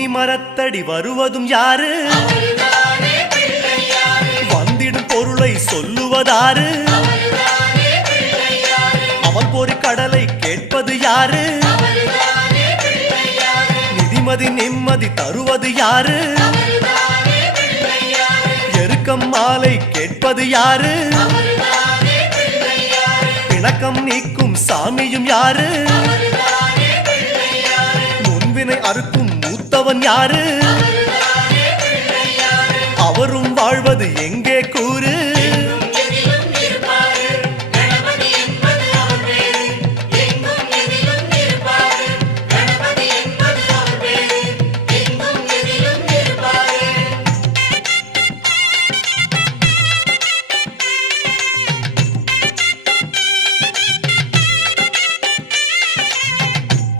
வன்னி மரத்தடி வருவதும் யாரு? வந்திடும் பொருளை சொல்லுவதாரு? அவன் பொறி கடலை கேட்பது யாரு? நிதிமதி நிம்மதி தருவது யாரு? எருக்கம் மாலை கேட்பது யாரு? பிணக்கம் நீக்கும் சாமியும் யாரு? முன்வினை அறுக்கும் மூத்தவன் யாரு?